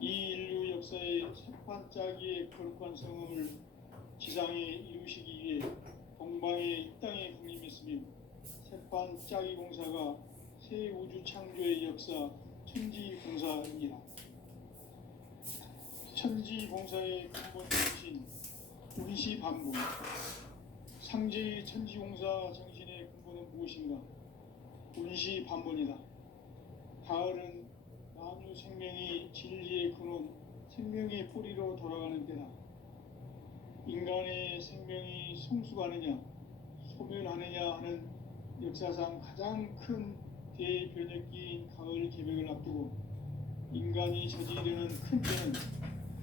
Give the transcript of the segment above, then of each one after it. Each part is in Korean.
이 인류 역사의 새판짜기의 거룩한 성음을 지상에 이루시기 위해 동방의 이 땅에 군림했으며 새판짜기 공사가 새 우주 창조의 역사 천지공사입니다. 천지공사의 근본 정신 운시반복. 상제의 천지공사 정신의 근본은 무엇인가? 운시반복이다. 가을은 만유 생명이 진리의 근원, 생명의 뿌리로 돌아가는 때다. 인간의 생명이 성숙하느냐, 소멸하느냐 하는 역사상 가장 큰 대변혁기인 가을 개벽을 앞두고 인간이 저지르는 큰 죄는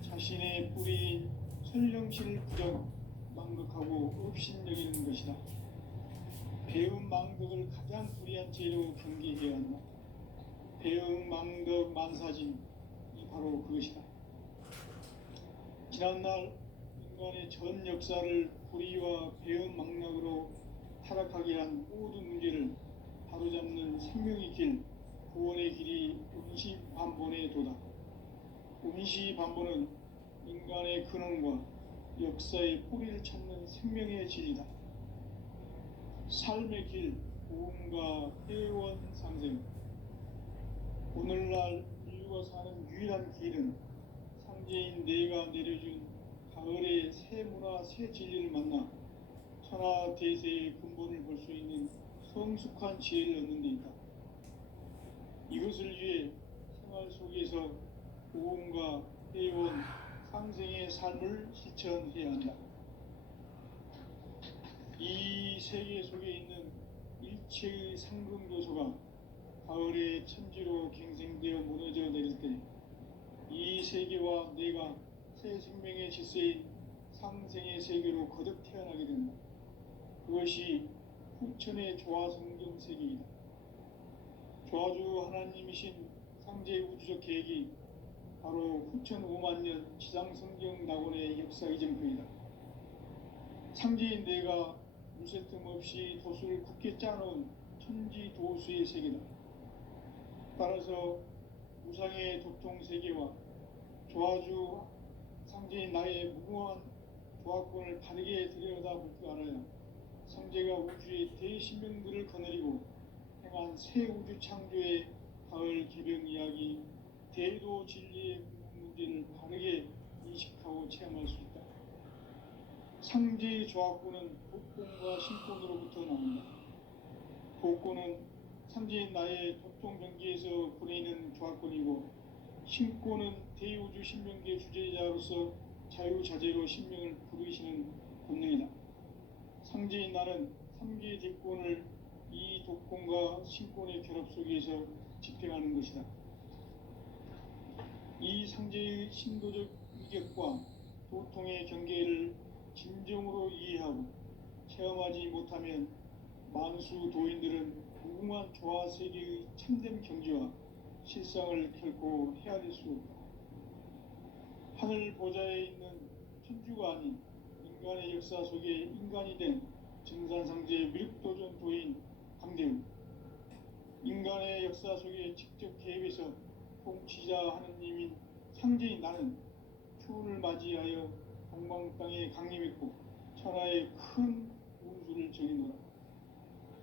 자신의 뿌리인 설령실 부정, 망극하고 업신여기는 것이다. 배음 망덕을 가장 불의한 죄로 경계해야 한다. 배음 망덕 만사진이 바로 그것이다. 지난날 인간의 전 역사를 불의와 배음 망락으로 타락하게 한 모든 문제를 바로잡는 생명의 길, 구원의 길이 운시반본의 도다. 운시반본은 인간의 근원과 역사의 뿌리를 찾는 생명의 진리다. 삶의 길, 고음과 회원 상생. 오늘날 인류가 사는 유일한 길은 상제인 내가 내려준 가을의 새 문화, 새 진리를 만나 천하 대세의 근본을 볼 수 있는 성숙한 지혜를 얻는 데 있다. 이것을 위해 생활 속에서 고음과 회원, 상생의 삶을 실천해야 한다. 이 세계 속에 있는 일체의 상금 요소가 가을의 천지로 갱생되어 무너져 내릴 때 이 세계와 내가 새 생명의 질서인 상생의 세계로 거듭 태어나게 된다. 그것이 후천의 조화성경 세계이다. 조화주 하나님이신 상제 우주적 계획이 바로 후천 5만 년 지상성경 낙원의 역사 이전표이다. 상제인 내가 물새 틈 없이 도수를 굳게 짜놓은 천지 도수의 세계다. 따라서 우상의 도통 세계와 조화주 상제인 나의 무모한 조화권을 바르게 들여다볼 줄 알아야 상제가 우주의 대신명들을 거느리고 행한 새 우주 창조의 가을 개벽 이야기, 대도 진리의 문제를 바르게 인식하고 체험할 수 있다. 상제의 조화권은 독권과 신권으로부터 나온다. 독권은 상제인 나의 도통 경계에서 보내는 조화권이고, 신권은 대우주 신명계 주제자로서 자유자재로 신명을 부르시는 본능이다. 상제인 나는 3개의 대권을 이 독권과 신권의 결합 속에서 집행하는 것이다. 이 상제의 신도적 위격과 도통의 경계를 진정으로 이해하고 체험하지 못하면 만수 도인들은 무궁한 조화 세계의 참된 경지와 실상을 결코 헤아릴 수 없다. 하늘 보좌에 있는 천주가 아닌 인간의 역사 속에 인간이 된 증산상제의 미륵도전 도인 강대우, 인간의 역사 속에 직접 개입해서 통치자 하느님인 상제인 나는 추운을 맞이하여 동방 땅에 강림했고 천하의 큰 운수를 정해놓아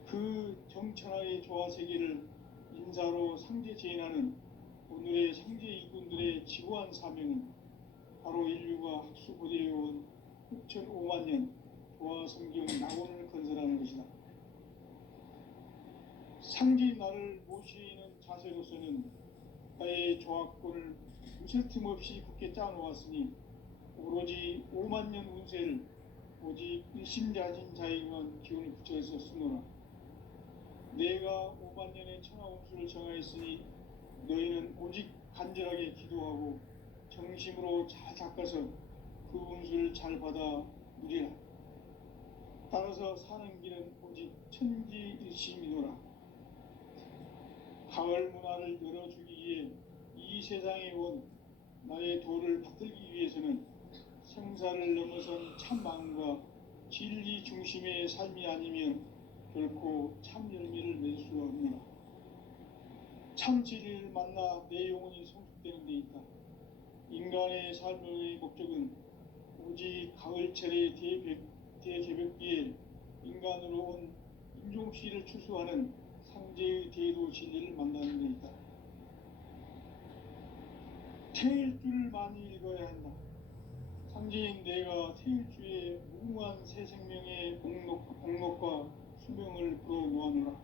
그 정천하의 조화 세계를 인사로 상제 재현하는 오늘의 상제 일꾼들의 지구한 사명은 바로 인류가 학수고대해온 후천 5만 년 조화 성경 낙원을 건설하는 것이다. 상제인 나를 모시는 자세로서는 나의 조화권을 무쇠 틈 없이 굳게 짜놓았으니 오로지 5만 년 운세를 오직 일심자진 자에게만 기운을 붙여서 쓰노라. 내가 5만 년의 천하 운수를 정하였으니 너희는 오직 간절하게 기도하고 정심으로 잘 닦아서 그 운수를 잘 받아 누리라. 따라서 사는 길은 오직 천지일심이노라. 가을 문화를 열어주기 위해 이 세상에 온 나의 도를 받들기 위해서는 생사를 넘어선 참 마음과 진리 중심의 삶이 아니면 결코 참 열매를 낼 수 없노라. 참 진리를 만나 내 영혼이 성숙되는 데 있다. 인간의 삶의 목적은 오직 가을철의 대개벽기에 인간으로 온 인종씨를 추수하는 상제의 대도 진리를 만나는 데 있다. 태일 줄 많이 읽어야 한다. 상제인 내가 태일주의 무궁한 새 생명의 복록과 수명을 불어놓아노라.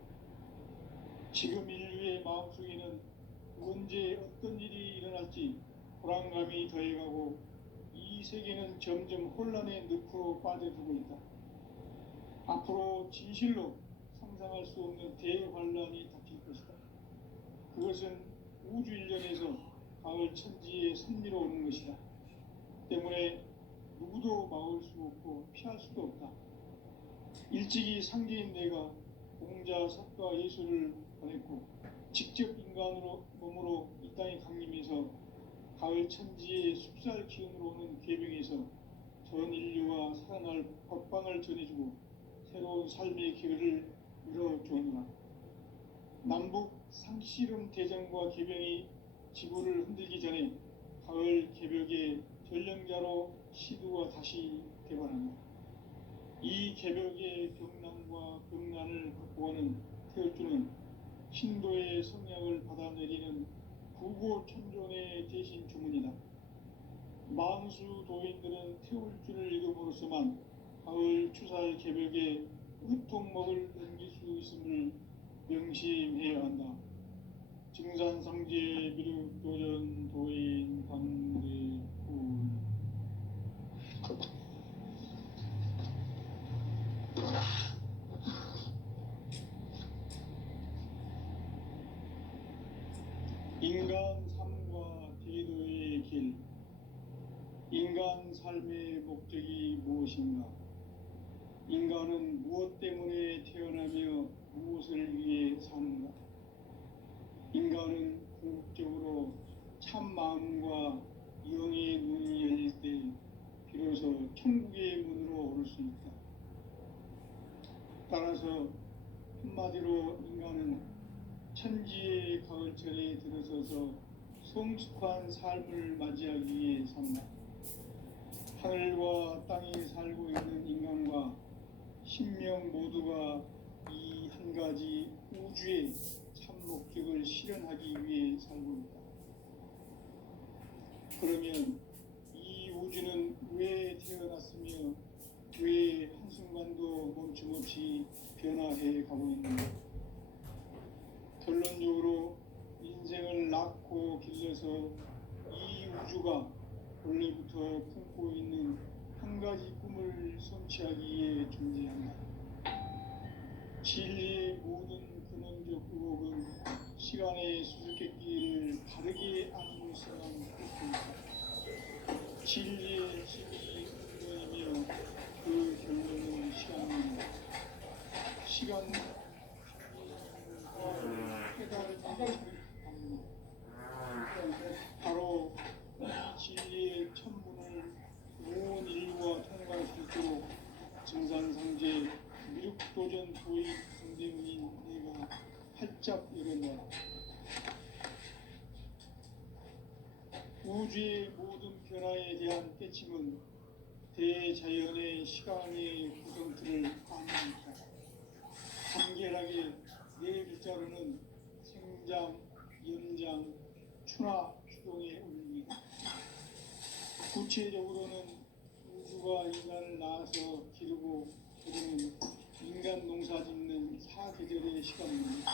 지금 인류의 마음속에는 언제 어떤 일이 일어날지 불안감이 더해가고 이 세계는 점점 혼란의 늪으로 빠져들고 있다. 앞으로 진실로 상상할 수 없는 대환란이 닥칠 것이다. 그것은 우주 일련에서 가을 천지의 섭리로 오는 것이다. 때문에 누구도 막을 수 없고 피할 수도 없다. 일찍이 상제인 내가 공자, 석가, 예수를 보냈고 직접 인간으로 몸으로 이 땅에 강림해서 가을 천지의 숲살 기운으로 오는 계병에서 전 인류와 살아날 법방을 전해주고 새로운 삶의 기회를 열어주었노라. 남북 상씨름 대전과 계병이 지구를 흔들기 전에 가을 개벽의 전령자로 시두가 다시 개발한다. 이 개벽의 병난과 병난을 극복하는 태울주는 신도의 성약을 받아내리는 구고천존의 대신 주문이다. 만수 도인들은 태울주를 읽음으로써만 가을 추살 개벽에 으통목을 넘길 수 있음을 명심해야 한다. 증산상제 미륵도전 도인 강대군. 인간 삶과 대도의 길. 인간 삶의 목적이 무엇인가? 인간은 무엇 때문에 태어나며 무엇을 위해 사는가? 인간은 궁극적으로 참 마음과 영의 눈이 열릴 때 비로소 천국의 문으로 오를 수 있다. 따라서 한마디로 인간은 천지의 가을철에 들어서서 성숙한 삶을 맞이하기 위해 산다. 하늘과 땅에 살고 있는 인간과 신명 모두가 이 한 가지 우주의 참 목적을 실현하기 위해 살고 있다. 그러면 이 우주는 왜 태어났으며 왜 한순간도 멈춤없이 변화해 가고 있는가? 결론적으로 인생을 낳고 길러서 이 우주가 원래부터 품고 있는 한 가지 꿈을 성취하기 위해 존재한다. 진리의 모든 근원적 의혹은 시간의 수수께끼를 바르게 안으로서만 풀수 있다. 진리의 진이 근원이며 그 결론은 시간입니다. 시간은 바로 이 진리의 천문을 온 인류가 통과할 수 있도록 증산상제 미륵도전 도의 강대문인 내가 활짝 열어놔라. 우주의 모든 변화에 대한 깨침은 대자연의 시간의 구성틀을 안합니다. 간결하게 네 글자로는 생장, 연장, 추나, 추동에 올립니다. 구체적으로는 우주가 인간을 낳아서 기르고 기르는 인간 농사 짓는 사계절의 시간입니다.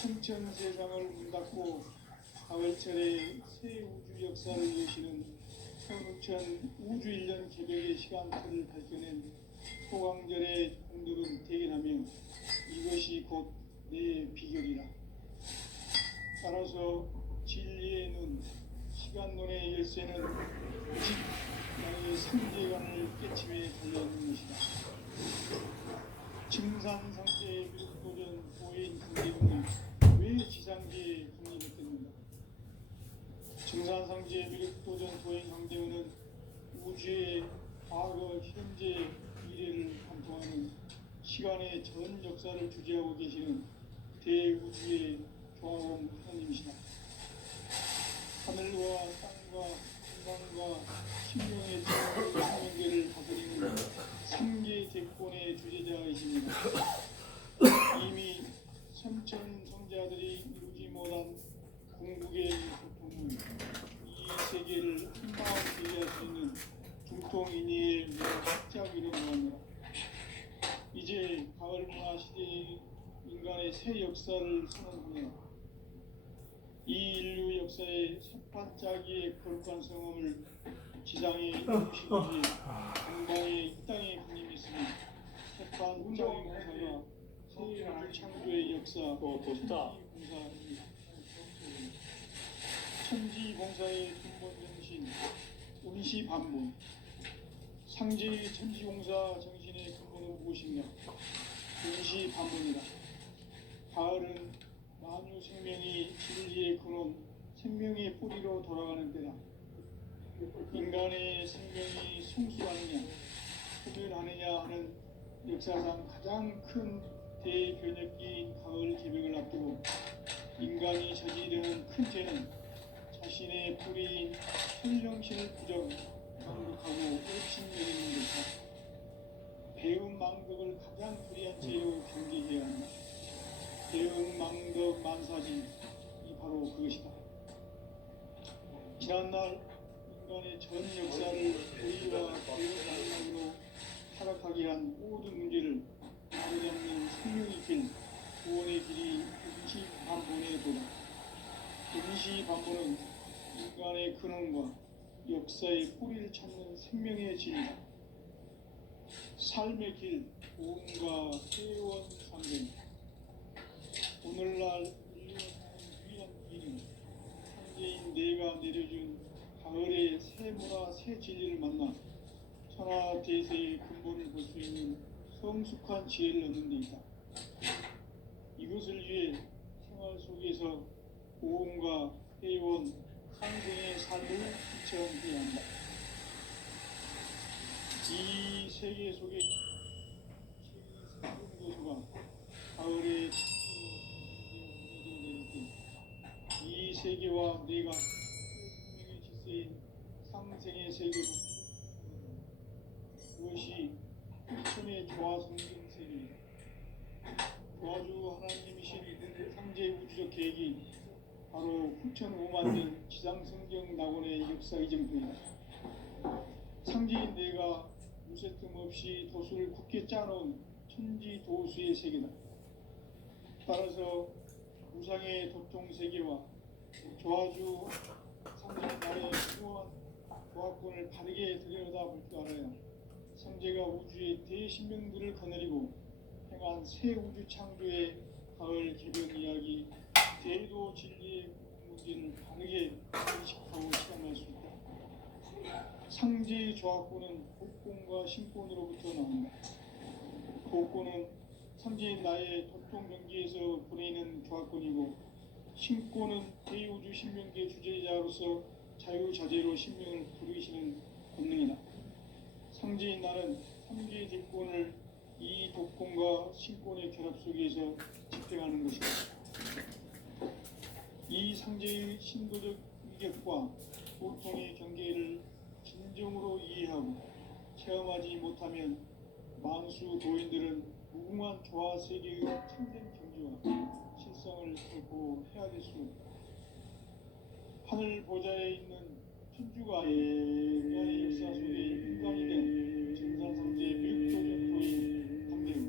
천천 세상을 문 닫고 가을철에 새 우주 역사를 여시는 현우천 우주 1년 개벽의 시간틀을 밝혀낸 소강절의 공들은 대견하며 이것이 곧 내 비결이라. 따라서 진리의 눈, 시간론의 열쇠는 오직 나의 상제관을 깨침에 달려있는 것이다. 증산상제의 미륵도전 도인 강대문이 왜 지상계에 국립했겠는가? 증산상제의 미륵도전 도인 강대문은 우주의 과거, 현재, 미래를 관통하는 시간의 전 역사를 주재하고 계시는 대우주의 조화원 하나님이시다. 하늘과 땅 천상과 신명의 생명계를 다스리는 3계 대권의 주제자이십니다. 이미 선천 성자들이 이루지 못한 궁극의 소통은 이 세계를 한방 비교할 수 있는 중통인의의 짝이라고 합니다. 이제 가을 문화 시대의 인간의 새 역사를 선언합니다. 이 인류 역사의 첫 반짝이의 거룩한 성험을 지상에 이루시기 위해 동방의 이 땅에 군림했으니 태판 운장의 공사가 새 창조의 역사 천지봉사의 근본 정신 운시반문. 상제의 천지봉사 정신의 근본은 무엇인가? 운시반문이다. 가을은 만유 생명이 진리의 근원, 생명의 뿌리로 돌아가는 때다. 인간의 생명이 성숙하느냐, 소멸하느냐 하는 역사상 가장 큰 대변혁기인 가을 개벽을 앞두고 인간이 저지르는 큰 죄는 자신의 뿌리인 현령신을 부정하고 엎신여기는 것이다. 배은망덕을 가장 불의한 죄로 경계해야 한다. 배은망덕 만사지, 이 바로 그것이다. 지난날 인간의 전 역사를 의와 배은망덕으로 타락하게 한 모든 문제를 바로잡는 생명의 길, 구원의 길이 임시반본의 도다. 임시반본은 인간의 근원과 역사의 뿌리를 찾는 생명의 진리다. 삶의 길, 고음과 회원 상경. 오늘날 인류가 사는 유일한 길은 상제인 내가 내려준 가을의 새 문화, 새 진리를 만나 천하 대세의 근본을 볼 수 있는 성숙한 지혜를 얻는 데 있다. 이것을 위해 생활 속에서 고음과 회원, 상생의 삶을 실천해야 한다. 이 세계 속에 교수가 가을에 이 세계와 내가 생명의 질서인 상생의 세계로 그것이 천의 조화성경 세계이다. 조화주 하나님이신 상제 우주적 계획이 바로 9,500만 년 지상성경 낙원의 역사 이정표이다. 상제인 내가 무쇠 틈 없이 도수를 굳게 짜놓은 천지 도수의 세계다. 따라서 우상의 도통 세계와 조화주 상제인 나의 무한 조화권을 바르게 들여다볼 줄 알아야 상제가 우주의 대신명들을 거느리고 행한 새 우주 창조의 가을 개변 이야기, 대도 진리의 문제를 바르게 인식하고 실험할 수 있다. 상제의 조화권은 복권과 신권으로부터 나온다. 복권은 상제인 나의 도통 경계에서 보내는 조화권이고, 신권은 대우주 신명계 주제자로서 자유자재로 신명을 부르시는 권능이다. 상제인 나는 3개의 대권을 이 독권과 신권의 결합 속에서 집행하는 것이다. 이 상제의 신도적 위격과 보통의 경계를 진정으로 이해하고 체험하지 못하면 만수 도인들은 무궁한 조화 세계의 참된 경지와 실성을 결코 헤아릴 수 없다. 하늘 보좌에 있는 천주가 인간의 역사 속에 인간이 된 전산상제의 밀도적 도인 강대우,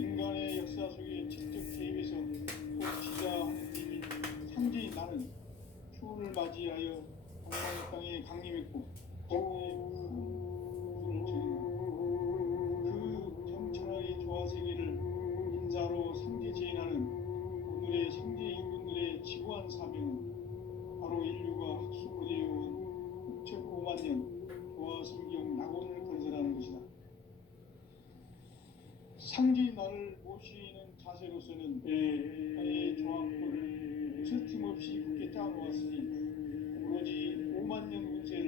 인간의 역사 속에 직접 개입해서 복지자 하느님인 상제인 나는 추운을 맞이하여 동방의 땅에 강림했고 정의의 불을 그 정천하의 조화세계를 인사로 상제 제인하는 오늘의 상제 인군들의 지구한 사명은 바로 인류가 학수고대해온 6,500만 년 조화성경 낙원을 건설하는 것이다. 상제인 나를 모시는 자세로서는 나의 조화권을 무슨 틈없이 굳게 짜놓았으니 오로지 5만 년 운세를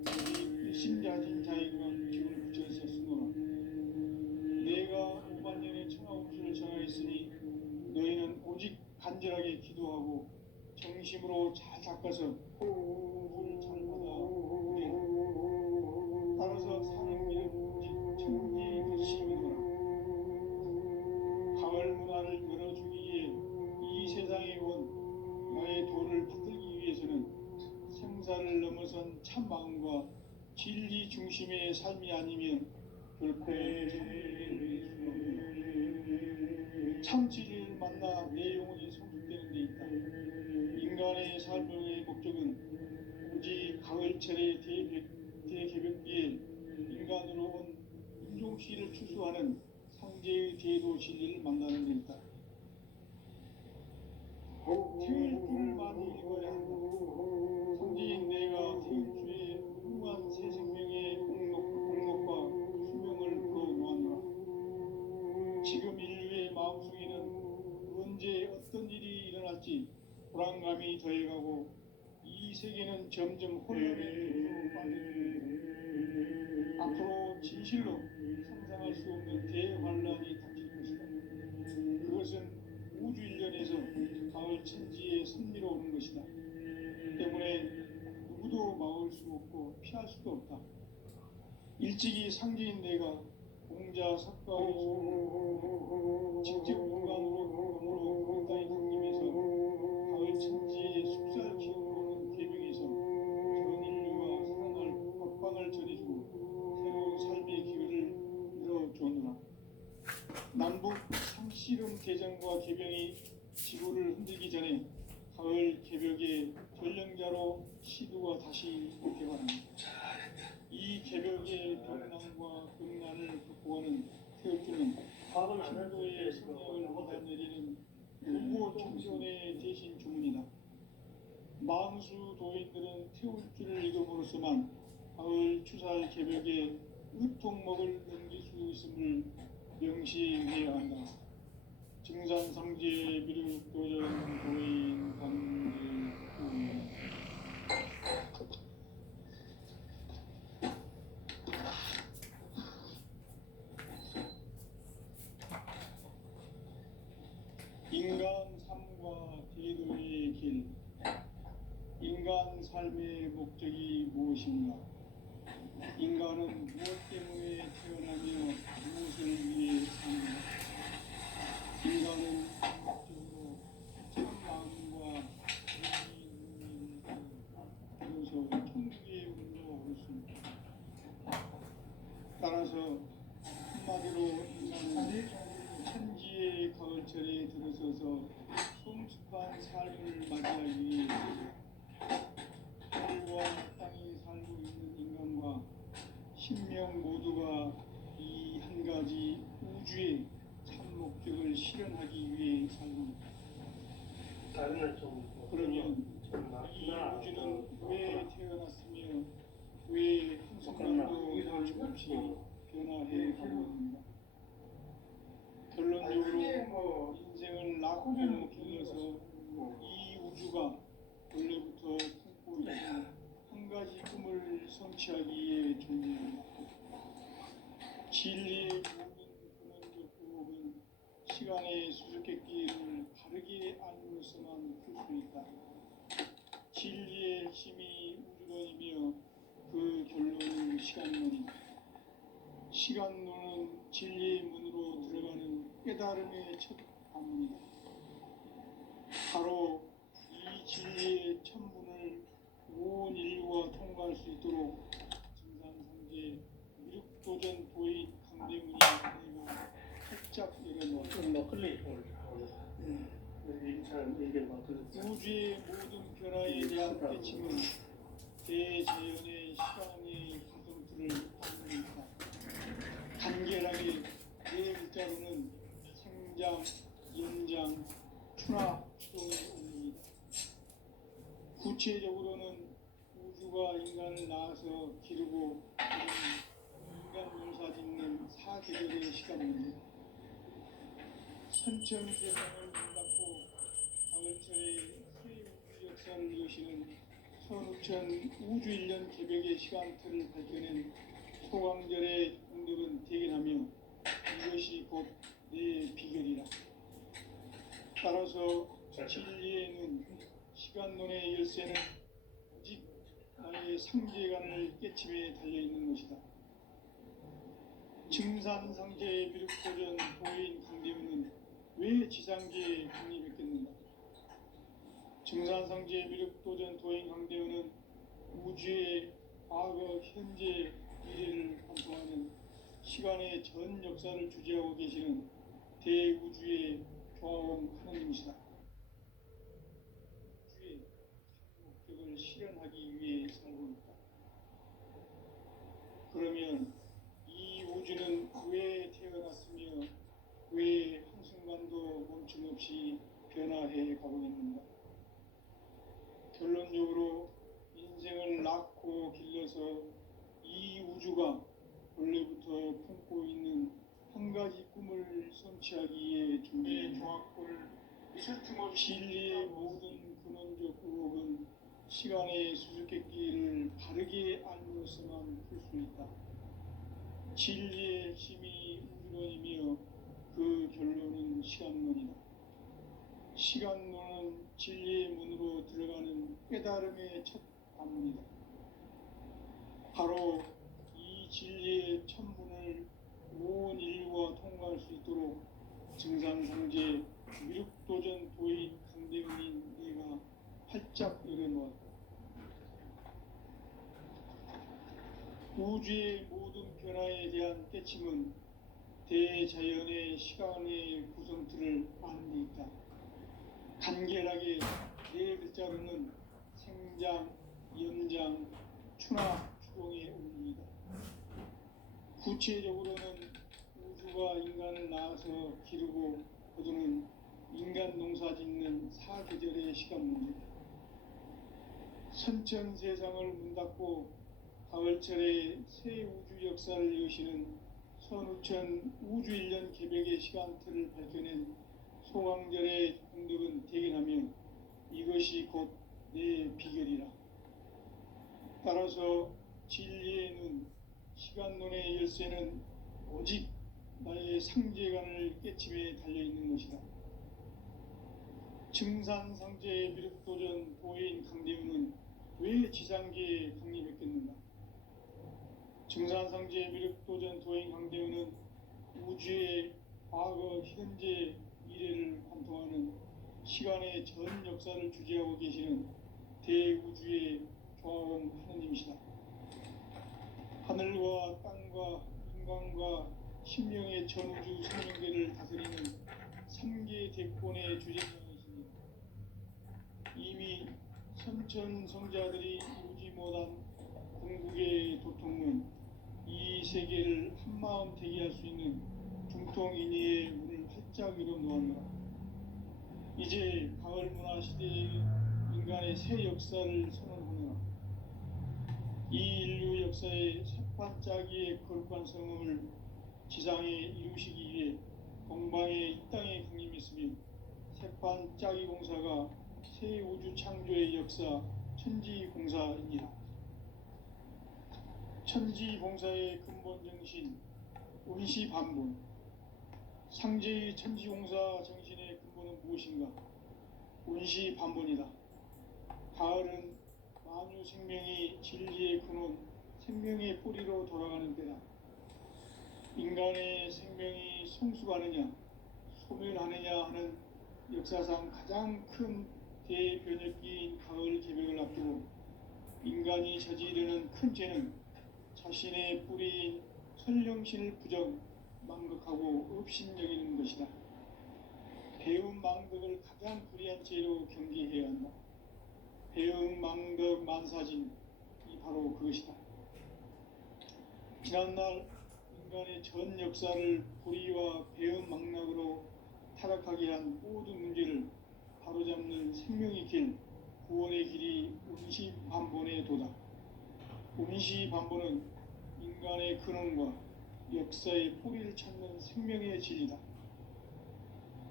우리 일심자진 자에게만 기운을 붙여서 쓰노라. 내가 5만 년의 천하 운수를 정하였으니 너희는 오직 간절하게 기도하고 정심으로 잘 닦아서 운수를 잘 받아 가득한 참 마음과 진리 중심의 삶이 아니면 결코 참 진리를 만나 내 영혼이 성숙되는 데 있다. 인간의 삶의 목적은 오직 가을철의 대개벽기에 인간으로 온 인종씨를 추수하는 상제의 대도 진리를 만나는 데 있다. 태을 줄을 많이 읽어야 한다. 성지인 내가 태을주의 무한 새 생명의 공덕과 수명을 불어놓았노라. 지금 인류의 마음속에는 언제 어떤 일이 일어날지 불안감이 더해가고 이 세계는 점점 혼란의 늪으로 빠져들고 앞으로 진실로 상상할 수 없는 대환란이 닥칠 것이다. 그것은 우주 일련에서 가을 천지에 선미로우는 것이다. 때문에 누구도 막을 수 없고 피할 수도 없다. 일찍이 상제인 내가 공자 석가의 소문을 직접 인간으로 땅에 강림해서 가을 천지에 숲살 기운보는 계명에서 전 인류와 사랑할 법방을 전해주고 새로운 삶의 기회를 열어주었노라. 남북 상씨름 대전과 개병이 지구를 흔들기 전에 가을 개벽의 전령자로 시두가 다시 오게 바랍니다. 이 개벽의 벽난과 극난을 극복하는 태극기는 신도의 성령을 받아내리는 부부 청소년의 대신 주문이다. 만수 도인들은 태울줄을 읽음으로써만 가을 추살 개벽의 의통목을 넘길 수 있음을 명시해야 한다. 증산상제 미륵도전 도인 강제 인간 삶과 대도의 길. 인간 삶의 목적이 무엇인가? 인간은 무엇 때문에 태어나며 무엇을 위해 사는가? 인간은 목적으로 참 마음과 그래서 천국의 운으로 오르습니다. 따라서 한마디로 인간은 천지의 가을철에 들어서서 성숙한 삶을 맞이하기 위해 하늘과 땅에 살고 있는 인간과 신명 모두가 이 한 가지 우주의 참 목적을 실현하기 위해 살고 있다. 그러면 이 우주는 왜 태어났으며 왜 한순간도 멈춤없이 변화해 가고 있는가? 결론적으로 인생을 낳고 길러서 이 우주가 원래부터 품고 있는 한 가지 꿈을 성취하기 위해 존재한다. 진리의 모든 근원적 부업은 시간의 수수께끼를 바르게 알므로서만 풀 수 있다. 진리의 핵심이 우주론이며 그 결론은 시간론이다. 시간론은 진리의 문으로 들어가는 깨달음의 첫 관문이다. 바로 이 진리의 첫 문을 온 인류가 통과할 수 있도록 증산상제 미륵도전 도의 강대문이 열리고 활짝 열어놓았다. 우주의 모든 변화에 대한 깨침은 대자연의 시간의 가동틀을 담는다. 간결하게 네 글자로는 생장, 연장, 추나 추동의 원리입니다. 구체적으로는 우주가 인간을 낳아서 기르고 인간 농사 짓는 사계절의 시간입니다. 선천세상을 문 닫고 가을철의 새 우주 역사를 여시는 선우천 우주일년 개벽의 시간틀을 밝혀낸 소강절의 공덕은 대견하며 이것이 곧 내 비결이라. 따라서 진리의 눈, 시간론의 열쇠는 오직 나의 상제관을 깨침에 달려있는 것이다. 증산상제의 미륵도전 도인 강대문은 왜 지상계에 국립했겠는가? 증산상제의 미륵도전 도인 강대문은 우주의 과거, 현재, 미래를 관통하는 시간의 전 역사를 주재하고 계시는 대우주의 조화원 하나님이시다. 우주의 목적을 실현하기 위해 살고 있다. 그러면 이 우주는 왜 태어났으며 왜 한순간도 멈춤없이 변화해 가고 있는가? 결론적으로 인생을 낳고 길러서 이 우주가 원래부터 품고 있는 한 가지 꿈을 성취하기 위해 준비의 종합권을 진리의 모든 근원적 의혹은 시간의 수수께끼를 바르게 알므로서만 풀 수 있다. 진리의 핵심이 우주론이며 그 결론은 시간론이다. 시간론은 진리의 문으로 들어가는 깨달음의 첫 관문이다. 바로 이 진리의 첫 문을 온 인류가 통과할 수 있도록 증산상제 미륵도전 도인 강대훈인 내가 활짝 열어놓았다. 우주의 모든 변화에 대한 깨침은 대자연의 시간의 구성틀을 아는 데 있다. 간결하게 네 글자로는 생장, 연장, 추나 추동의 원리이다. 구체적으로는 우주가 인간을 낳아서 기르고 거두는 인간 농사 짓는 사계절의 시간 문제다. 선천 세상을 문 닫고 가을철에 새 우주 역사를 여시는 선우천 우주 1년 개벽의 시간틀을 밝혀낸 소강절의 공덕은 대견하며 이것이 곧 내 비결이라. 따라서 진리의 눈, 시간론의 열쇠는 오직 나의 상제관을 깨침에 달려있는 것이다. 증산상제의 미륵도전 도인 강대훈은 왜 지상계에 강림했겠는가? 증산상제의 미륵도전 도인 강대훈은 우주의 과거, 현재, 미래를 관통하는 시간의 전 역사를 주재하고 계시는 대우주의 조화원 하느님이시다. 하늘과 땅과 인간과 신명의 전우주 생명계를 다스리는 3계 대권의 주재자이시니 이미 선천성자들이 이루지 못한 궁극의 도통은 이 세계를 한마음 되게 할 수 있는 중통인의의 문을 활짝 열어놓았노라. 이제 가을 문화 시대의 인간의 새 역사를 선언하노라. 이 인류 역사의 새반짝이의 거룩한 성음을 지상에 이루시기 위해 공방에 이 땅에 강림했으며 새반짝이 공사가 새 우주 창조의 역사 천지공사이니라. 천지공사의 근본 정신 온시반본. 상제의 천지공사 정신의 근본은 무엇인가? 온시반본이다. 가을은 만유 생명이 진리의 근원, 생명의 뿌리로 돌아가는 때다. 인간의 생명이 성숙하느냐, 소멸하느냐 하는 역사상 가장 큰 대변혁기인 가을 개벽을 앞두고 인간이 저지르는 큰 죄는 자신의 뿌리인 선령신을 부정, 망극하고 업신여기는 것이다. 배움 망덕을 가장 불의한 죄로 경계해야 한다. 배움 망덕 만사진이 바로 그것이다. 지난날 인간의 전 역사를 불의와 배움 망락으로 타락하게 한 모든 문제를 바로잡는 생명의 길, 구원의 길이 온시반본의 도다. 온시반본은 인간의 근원과 역사의 뿌리를 찾는 생명의 진리다.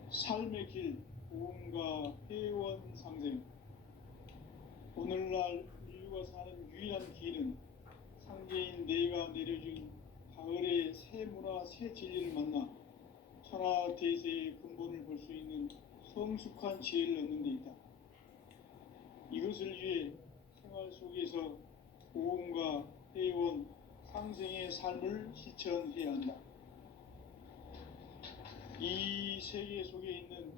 삶의 길, 보험과 회원 상생. 오늘날 인류가 사는 유일한 길은 상제인 내가 내려준 가을의 새 문화, 새 진리를 만나 천하 대세의 근본을 볼 수 있는 성숙한 지혜를 얻는 데 있다. 이것을 위해 생활 속에서 보험과 회원, 상생의 삶을 실천해야 한다. 이 세계 속에 있는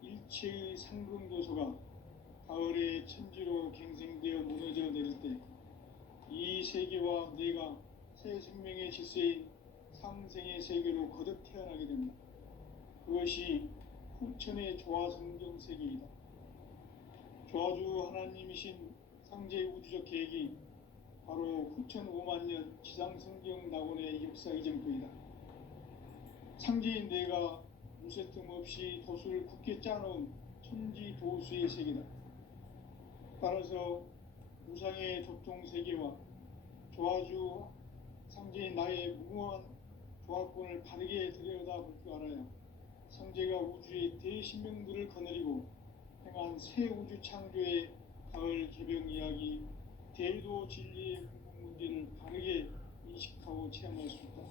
일체의 상승교소가 가을의 천지로 갱생되어 무너져 내릴 때 세계와 내가 새 생명의 질서인 상생의 세계로 거듭 태어나게 됩니다. 그것이 후천의 조화성경 세계이다. 조화주 하나님이신 상제 우주적 계획이 바로 후천 5만 년 지상성경 낙원의 역사 이전부이다. 상제인 내가 무쇠뜸 없이 도수를 굳게 짜놓은 천지 도수의 세계다. 따라서 우상의 조통 세계와 조화주 상제인 나의 무궁한 조화권을 바르게 들여다볼 줄 알아야 상제가 우주의 대신명들을 거느리고 행한 새 우주 창조의 가을 개병 이야기, 대도 진리의 궁극 문제를 바르게 인식하고 체험할 수 있다.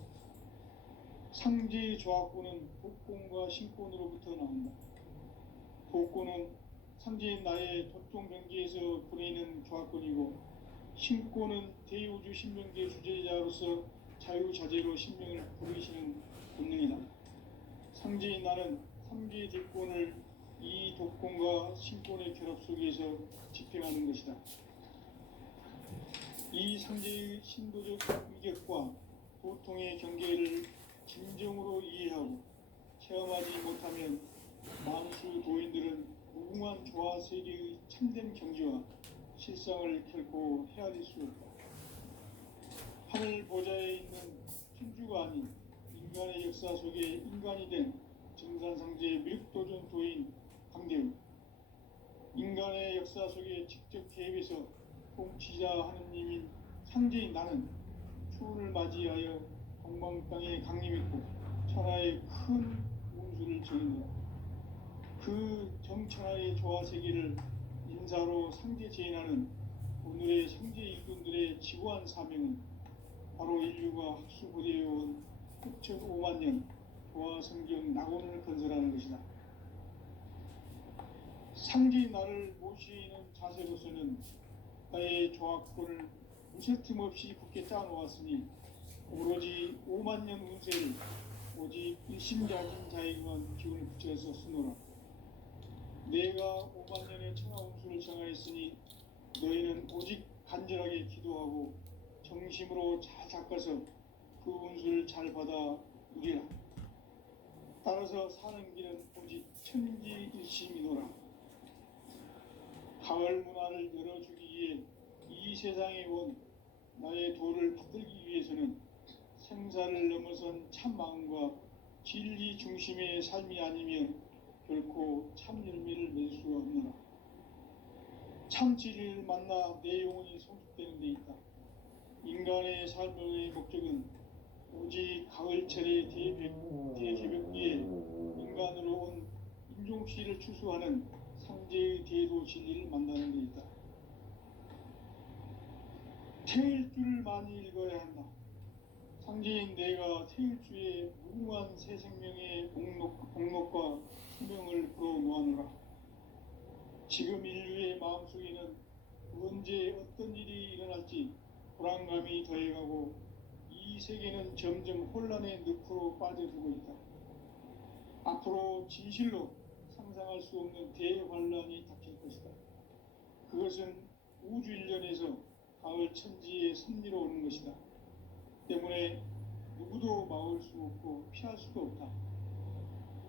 상제의 조화권은 복권과 신권으로부터 나온다. 복권은 상제인 나의 도통 경계에서 보내는 조화권이고, 신권은 대우주 신명계 주제자로서 자유자재로 신명을 부르시는 본능이다. 상제인 나는 3개의 대권을 이 독권과 신권의 결합 속에서 집행하는 것이다. 이 상제의 신도적 위격과 도통의 경계를 진정으로 이해하고 체험하지 못하면 만수 도인들은 무궁한 조화 세계의 참된 경지와 실상을 결코 헤아릴 수 없다. 하늘 보좌에 있는 천주가 아닌 인간의 역사 속에 인간이 된 증산상제의 미륵도전 도인 강대우, 인간의 역사 속에 직접 개입해서 통치자 하느님인 상제인 나는 추운을 맞이하여 동방 땅에 강림했고 천하의 큰 운수를 정했노라. 그 정천하의 조화 세계를 인사로 상제 제인하는 오늘의 상제 일꾼들의 지구한 사명은 바로 인류가 학수고대해온 후천 5만 년 조화 성경 낙원을 건설하는 것이다. 상제인 나를 모시는 자세로서는 나의 조화권을 무쇠틈 없이 굳게 짜놓았으니 오로지 5만 년 운세를 오직 일심자진 자에게만 기운을 붙여서 쓰노라. 내가 5만 년의 천하 운수를 정하였으니 너희는 오직 간절하게 기도하고 정심으로 잘 닦아서 그 운수를 잘 받아 누리라. 따라서 사는 길은 오직 천지일심이노라. 가을 문화를 열어주기 위해 이 세상에 온 나의 도를 받들기 위해서는 생사를 넘어선 참 마음과 진리 중심의 삶이 아니면 결코 참 열매를 맺을 수가 없노라. 참 진리를 만나 내 영혼이 성숙되는 데 있다. 인간의 삶의 목적은 오직 가을철의 대개벽기에 인간으로 온 인종씨를 추수하는 상제의 대도 진리를 만나는 데 있다. 태일주를 많이 읽어야 한다. 상제인 내가 태일주의 무궁한 새 생명의 목록과 수명을 불어놓아노라. 지금 인류의 마음속에는 언제 어떤 일이 일어날지 불안감이 더해가고 이 세계는 점점 혼란의 늪으로 빠져들고 있다. 앞으로 진실로 상상할 수 없는 대환란이 닥칠 것이다. 그것은 우주 일련에서 가을 천지의 섭리로 오는 것이다. 때문에 누구도 막을 수 없고 피할 수도 없다.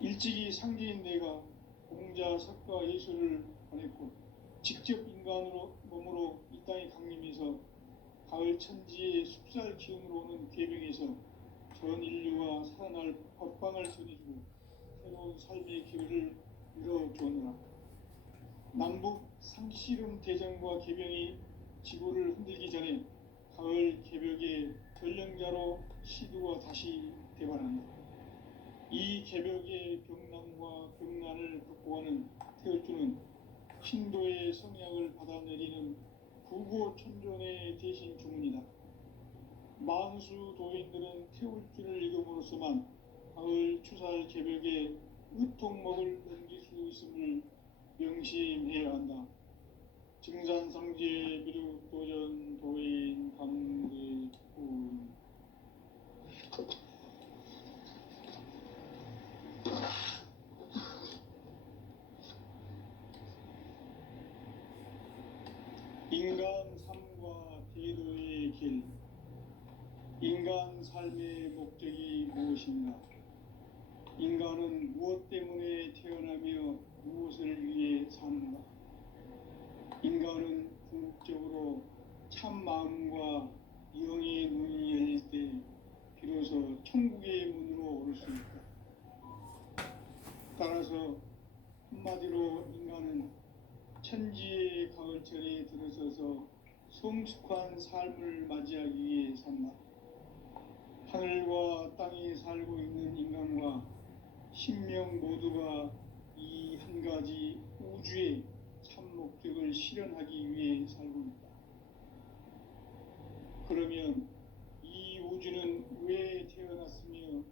일찍이 상제인 내가 공자, 석가, 예수를 보냈고 직접 인간으로 몸으로 이 땅에 강림해서 가을 천지의 숲살 기운으로 오는 계명에서 전 인류와 살아날 법방을 전해주고 새로운 삶의 기회를 열어주었노라. 남북 상씨름 대전과 개병이 지구를 흔들기 전에 가을 개벽의 전령자로 시두가 다시 대발한다. 이 개벽의 병난과 병난을 극복하는 태울주는 신도의 성약을 받아내리는 구고천존의 대신 주문이다. 만수 도인들은 태울주를 읽음으로써만 가을 추살 개벽에 의통목을 넘길 수 있음을 명심해야 한다. 증산상제 미륵도전 도인 강대훈. 인간 삶과 궤도의 길. 인간 삶의 목적이 무엇인가? 인간은 무엇 때문에 태어나며 무엇을 위해 사는가? 인간은 궁극적으로 참 마음과 영의 눈이 열릴 때 비로소 천국의 문으로 오를 수 있다. 따라서 한마디로 인간은 천지의 가을철에 들어서서 성숙한 삶을 맞이하기 위해 산다. 하늘과 땅에 살고 있는 인간과 신명 모두가 이 한 가지 우주의 참 목적을 실현하기 위해 살고 있다. 그러면 이 우주는 왜 태어났으며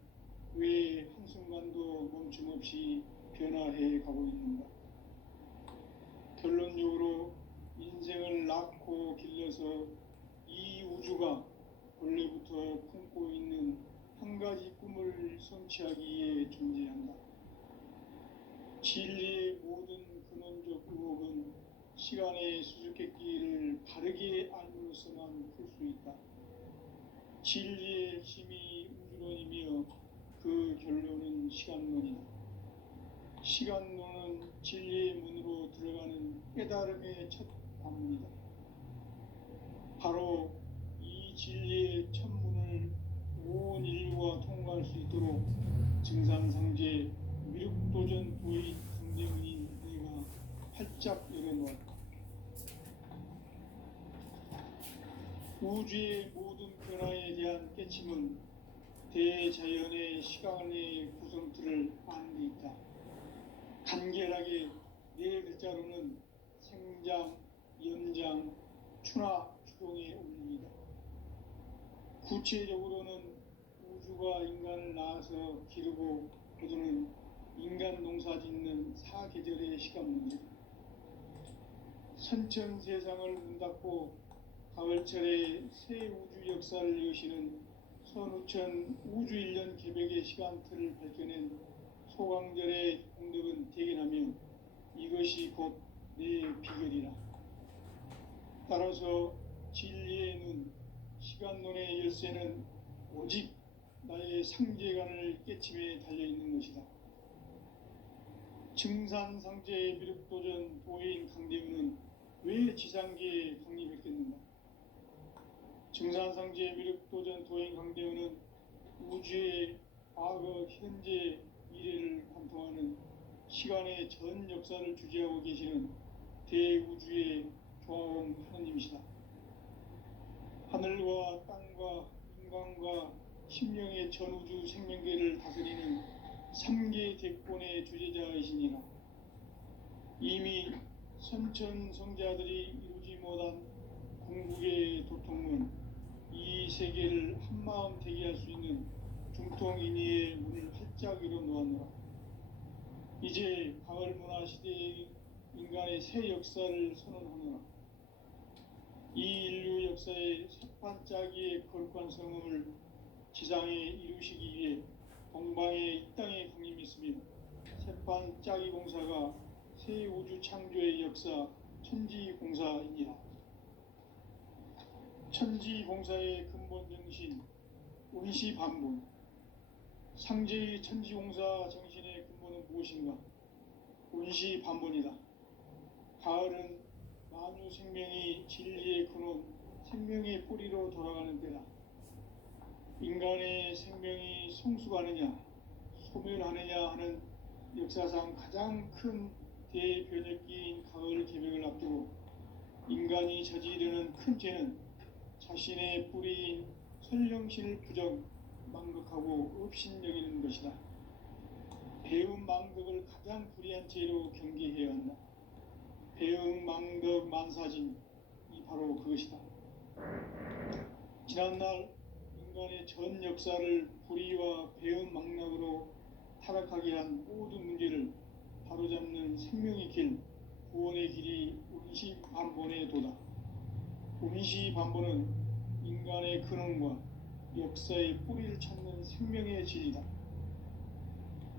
왜 한순간도 멈춤없이 변화해 가고 있는가? 결론적으로 인생을 낳고 길러서 이 우주가 원래부터 품고 있는 한 가지 꿈을 성취하기 위해 존재한다. 진리의 모든 근원적 의혹은 시간의 수수께끼를 바르게 알므로서만 풀 수 있다. 진리의 핵심이 우주론이며 그 결론은 시간론이다. 시간론은 진리의 문으로 들어가는 깨달음의 첫 관문이다. 바로 이 진리의 첫 문을 온 인류가 통과할 수 있도록 증산상제 미륵도전 도의 강대문인 내가 활짝 열어놓았다. 우주의 모든 변화에 대한 깨침은 대자연의 시간의 구성틀을 아는 데 있다. 간결하게 네 글자로는 생장, 연장, 추나 추동의 원리이다. 구체적으로는 우주가 인간을 낳아서 기르고 거두는 인간 농사 짓는 사계절의 시간문이다. 선천 세상을 문 닫고 가을철에 새 우주 역사를 여시는 선우천 우주 1년 개벽의 시간틀을 밝혀낸 소강절의 공덕은 대견하며 이것이 곧 내 비결이라. 따라서 진리의 눈, 시간론의 열쇠는 오직 나의 상제관을 깨침에 달려있는 것이다. 증산상제의 미륵도전 도인 강대문은 왜 지상계에 강림했겠는가? 증산상제의 미륵도전 도인 강대문은 우주의 과거, 현재, 미래를 관통하는 시간의 전 역사를 주재하고 계시는 대우주의 조화원 하느님이시다. 하늘과 땅과 인간과 심령의 전우주 생명계를 다스리는 3계 대권의 주재자이시니라. 이미 선천성자들이 이루지 못한 궁극의 도통은 이 세계를 한마음 되게 할 수 있는 중통인의의 문을 활짝 열어놓았노라. 이제 가을 문화 시대의 인간의 새 역사를 선언하노라. 이 인류 역사의 새반짝이의 거룩한 성음을 지상에 이루시기 위해 동방의 이 땅에 강림했으며 새반짝이 공사가 새 우주 창조의 역사 천지공사이니라. 천지공사의 근본 정신 운시반본. 상제의 천지공사 정신의 근본은 무엇인가? 운시반본이다. 가을은 만유 생명이 진리의 근원, 생명의 뿌리로 돌아가는 때다. 인간의 생명이 성숙하느냐, 소멸하느냐 하는 역사상 가장 큰 대변혁기인 가을 개벽을 앞두고 인간이 저지르는 큰 죄는 자신의 뿌리인 설령신을 부정, 망극하고 업신여기는 것이다. 배움 망덕을 가장 불의한 죄로 경계해야 한다. 배움 망덕 만사진이 바로 그것이다. 지난날 인간의 전 역사를 불의와 배움 망락으로 타락하게 한 모든 문제를 바로잡는 생명의 길, 구원의 길이 운시반본의 도다. 운시반본은 인간의 근원과 역사의 뿌리를 찾는 생명의 진리다.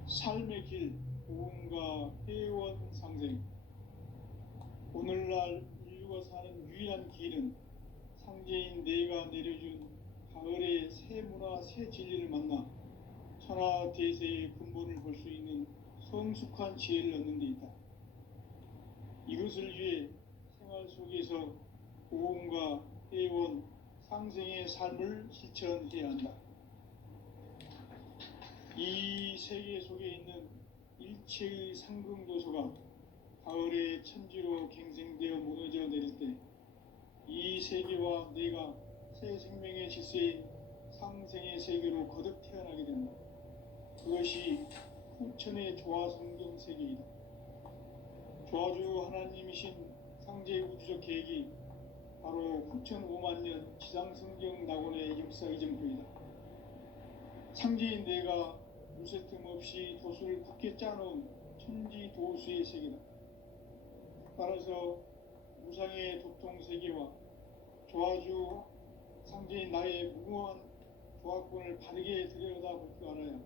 삶의 길, 고음과 회원상생. 오늘날 인류가 사는 유일한 길은 상제인 내가 내려준 가을의 새 문화 새 진리를 만나 천하 대세의 근본을 볼 수 있는 성숙한 지혜를 얻는 데 있다. 이것을 위해 생활 속에서 고음과 회원, 상생의 삶을 실천해야 한다. 이 세계 속에 있는 일체의 상금도서가 가을의 천지로 갱생되어 무너져 내릴 때 이 세계와 내가 새 생명의 질서의 상생의 세계로 거듭 태어나게 된다. 그것이 후천의 조화성경 세계이다. 조화주 하나님이신 상제 우주적 계획이 바로 후천 5만 년 지상성경 낙원의 역사 이전부이다. 상제인 내가 무쇠 틈 없이 도수를 굳게 짜놓은 천지 도수의 세계다. 따라서 무상의 도통 세계와 조화주 상제인 나의 무궁한 조화권을 바르게 들여다볼 줄 알아야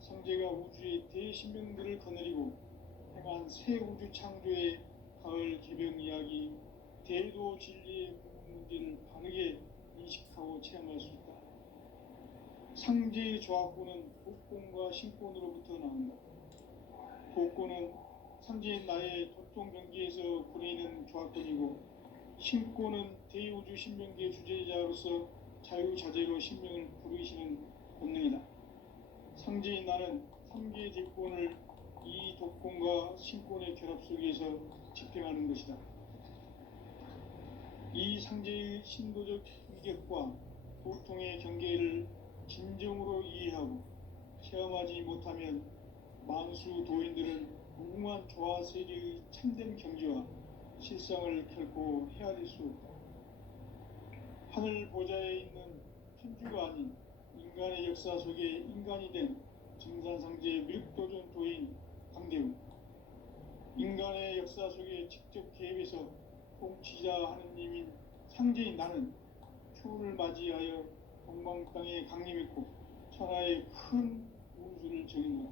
상제가 우주의 대신명들을 거느리고 행한 새 우주 창조의 가을 개병 이야기, 대도 진리의 문제를 바르게 인식하고 체험할 수 있다. 상제의 조화권은 복권과 신권으로부터 나온다. 복권은 상제인 나의 도통 경기에서 보내는 조화권이고, 신권은 대우주 신명기의 주제자로서 자유자재로 신명을 부르시는 본능이다. 상제인 나는 3개의 대권을 이 독권과 신권의 결합 속에서 집행하는 것이다. 이 상제의 신도적 위격과 도통의 경계를 진정으로 이해하고 체험하지 못하면 만수 도인들은 무궁한 조화 세계의 참된 경지와 실상을 결코 헤아릴 수 없다. 하늘 보좌에 있는 천주가 아닌 인간의 역사 속에 인간이 된 증산상제의 밀도전 도인 강대우, 인간의 역사 속에 직접 개입해서 통치자 하느님인 상제인 나는 추운을 맞이하여 동방 땅에 강림했고 천하의 큰 운수를 정했노라.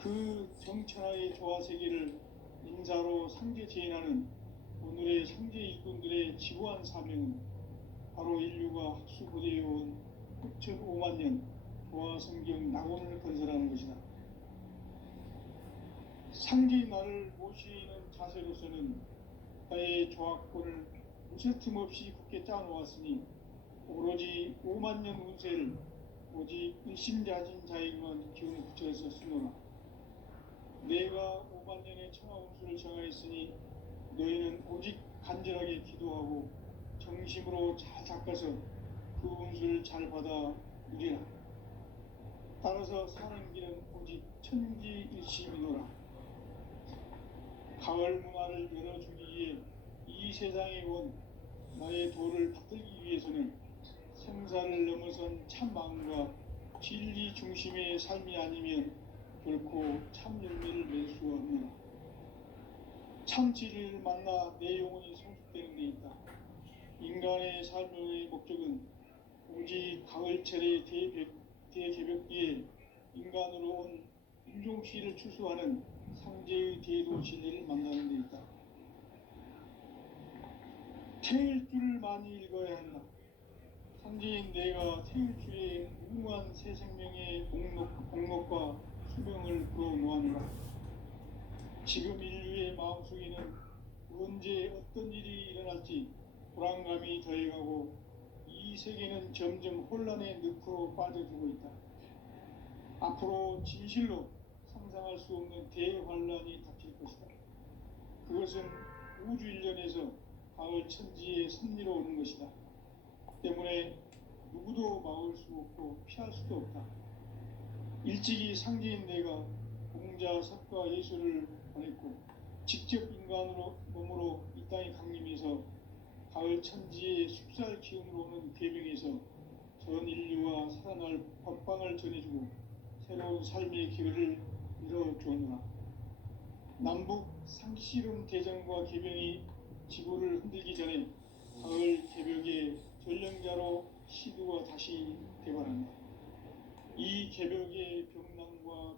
그 정천하의 조화 세계를 인사로 상제 제인하는 오늘의 상제 일꾼들의 지구한 사명은 바로 인류가 학수고대해온 후천 5만 년 조화 성경 낙원을 건설하는 것이다. 상제인 나를 모시는 자세로서는 나의 조화권을 무쇠 틈 없이 굳게 짜놓았으니 오로지 5만 년 운세를 오직 일심자진 자에게만 기운을 붙여서 쓰노라. 내가 5만 년의 천하 운수를 정하였으니 너희는 오직 간절하게 기도하고 정심으로 잘 닦아서 그 운수를 잘 받아 누리라. 따라서 사는 길은 오직 천지일심이노라. 가을 문화를 열어주기 위해 이 세상에 온 나의 도를 받들기 위해서는 생사를 넘어선 참 마음과 진리 중심의 삶이 아니면 결코 참 열매를 맺을 수가 없노라. 참 진리를 만나 내 영혼이 성숙되는 데 있다. 인간의 삶의 목적은 오직 가을철의 대개벽기에 인간으로 온 윤종씨를 추수하는 상제의 대도 진리를 만나는 데 있다. 태일주를 많이 읽어야 한다. 상제인 내가 태일주의 무궁한 새 생명의 공록과 수명을 불어놓았노라. 지금 인류의 마음속에는 언제 어떤 일이 일어날지 불안감이 더해가고 이 세계는 점점 혼란의 늪으로 빠져들고 있다. 앞으로 진실로 상상할 수 없는 대환란이 닥칠 것이다. 그것은 우주 일련에서 가을 천지의 섭리로 오는 것이다. 때문에 누구도 막을 수 없고 피할 수도 없다. 일찍이 상제인 내가 공자, 석가, 예수를 보냈고 직접 인간으로 몸으로 이 땅에 강림해서 가을 천지의 숲살 기운으로 오는 괴병에서 전 인류와 살아날 법방을 전해주고 새로운 삶의 기회를 이뤄주었노라. 남북 상씨름 대전과 개병이 지구를 흔들기 전에 가을 개벽의 전령자로 시드가 다시 대발한다. 이 개벽의 병난과